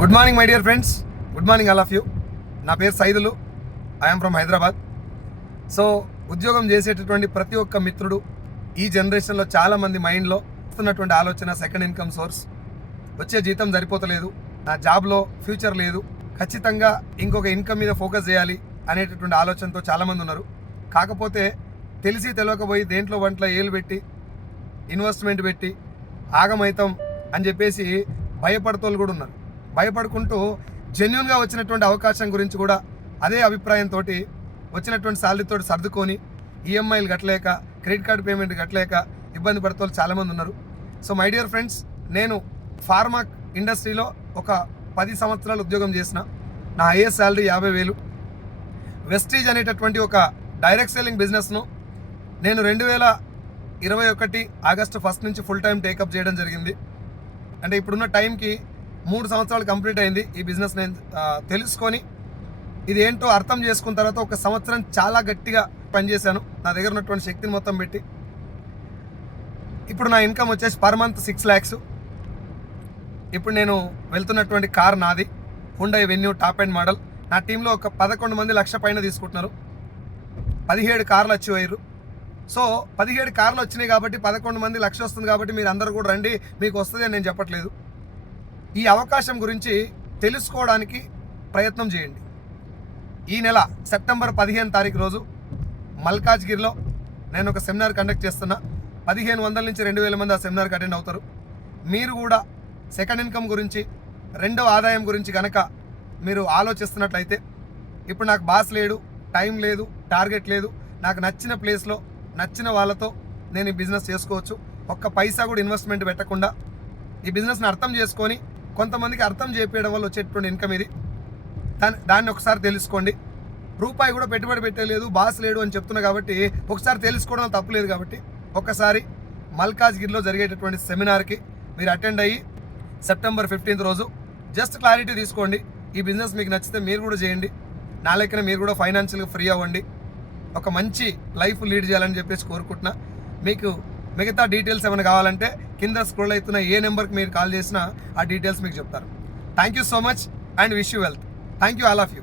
Good morning my dear friends, good morning all of you. నా పేరు Saidulu, I'm from Hyderabad. So ఉద్యోగం చేసేటటువంటి ప్రతి ఒక్క మిత్రుడు ఈ జనరేషన్లో చాలామంది మైండ్లో వస్తున్నటువంటి ఆలోచన సెకండ్ ఇన్కమ్ సోర్స్. వచ్చే జీతం సరిపోతలేదు, నా జాబ్లో ఫ్యూచర్ లేదు, ఖచ్చితంగా ఇంకొక ఇన్కమ్ మీద ఫోకస్ చేయాలి అనేటటువంటి ఆలోచనతో చాలామంది ఉన్నారు. కాకపోతే తెలిసి తెలియకపోయి దేంట్లో వంటలో ఏలు పెట్టి ఇన్వెస్ట్మెంట్ పెట్టి ఆగమైతం అని చెప్పేసి భయపడుతోళ్ళు కూడా ఉన్నారు. భయపడుకుంటూ జెన్యున్గా వచ్చినటువంటి అవకాశం గురించి కూడా అదే అభిప్రాయంతో వచ్చినటువంటి శాలరీతో సర్దుకొని ఈఎంఐలు కట్టలేక క్రెడిట్ కార్డు పేమెంట్ కట్టలేక ఇబ్బంది పడుతూ చాలామంది ఉన్నారు. సో మై డియర్ ఫ్రెండ్స్, నేను ఫార్మా ఇండస్ట్రీలో ఒక 10 సంవత్సరాలు ఉద్యోగం చేసిన. నా హైయెస్ట్ శాలరీ 50,000. వెస్టీజ్ అనేటటువంటి ఒక డైరెక్ట్ సెల్లింగ్ బిజినెస్ను నేను 2021 ఆగస్టు 1 నుంచి ఫుల్ టైం టేకప్ చేయడం జరిగింది. అంటే ఇప్పుడున్న టైంకి 3 సంవత్సరాలు కంప్లీట్ అయింది. ఈ బిజినెస్ నేను తెలుసుకొని ఇది ఏంటో అర్థం చేసుకున్న తర్వాత ఒక సంవత్సరం చాలా గట్టిగా పనిచేశాను, నా దగ్గర ఉన్నటువంటి శక్తిని మొత్తం పెట్టి. ఇప్పుడు నా ఇన్కమ్ వచ్చేసి పర్ మంత్ 6 lakhs. ఇప్పుడు నేను వెళ్తున్నటువంటి కార్ నాది, Hyundai venue top and model. నా టీంలో ఒక 11 మంది లక్ష పైన తీసుకుంటున్నారు. 17 కార్లు అచీవ్ అయ్యారు. సో 17 కార్లు వచ్చినాయి కాబట్టి 11 మంది లక్ష వస్తుంది కాబట్టి మీరు అందరూ కూడా రండి, మీకు వస్తుంది అని నేను చెప్పట్లేదు. ఈ అవకాశం గురించి తెలుసుకోవడానికి ప్రయత్నం చేయండి. ఈ నెల సెప్టెంబర్ 15 తారీఖు రోజు మల్కాజ్గిరిలో నేను ఒక సెమినార్ కండక్ట్ చేస్తున్నా. 1500 నుంచి 2000 మంది ఆ సెమినార్కి అటెండ్ అవుతారు. మీరు కూడా సెకండ్ ఇన్కమ్ గురించి, రెండవ ఆదాయం గురించి కనుక మీరు ఆలోచిస్తున్నట్లయితే, ఇప్పుడు నాకు బాస్ లేడు, టైం లేదు, టార్గెట్ లేదు, నాకు నచ్చిన ప్లేస్లో నచ్చిన వాళ్ళతో నేను ఈ బిజినెస్ చేసుకోవచ్చు, ఒక్క పైసా కూడా ఇన్వెస్ట్మెంట్ పెట్టకుండా ఈ బిజినెస్ని అర్థం చేసుకొని కొంతమందికి అర్థం చేపించడం వల్ల వచ్చేటువంటి ఇన్కమ్ ఇది. దాన్ని ఒకసారి తెలుసుకోండి. రూపాయి కూడా పెట్టుబడి పెట్టలేదు, బాస్ లేడు అని చెప్తున్నా కాబట్టి ఒకసారి తెలుసుకోవడం తప్పులేదు. కాబట్టి ఒక్కసారి మల్కాజ్గిరిలో జరిగేటటువంటి సెమినార్కి మీరు అటెండ్ అయ్యి సెప్టెంబర్ 15 రోజు జస్ట్ క్లారిటీ తీసుకోండి. ఈ బిజినెస్ మీకు నచ్చితే మీరు కూడా చేయండి. నా లెక్కన మీరు కూడా ఫైనాన్షియల్గా ఫ్రీ అవ్వండి, ఒక మంచి లైఫ్ లీడ్ చేయాలని చెప్పేసి కోరుకుంటున్నా. మీకు మిగతా డీటెయిల్స్ ఏమైనా కావాలంటే కింద స్క్రోల్ అవుతున్న ఏ నెంబర్కి మీరు కాల్ చేసినా ఆ డీటెయిల్స్ మీకు చెప్తారు. Thank you so much and wish you wealth. Thank you all of you.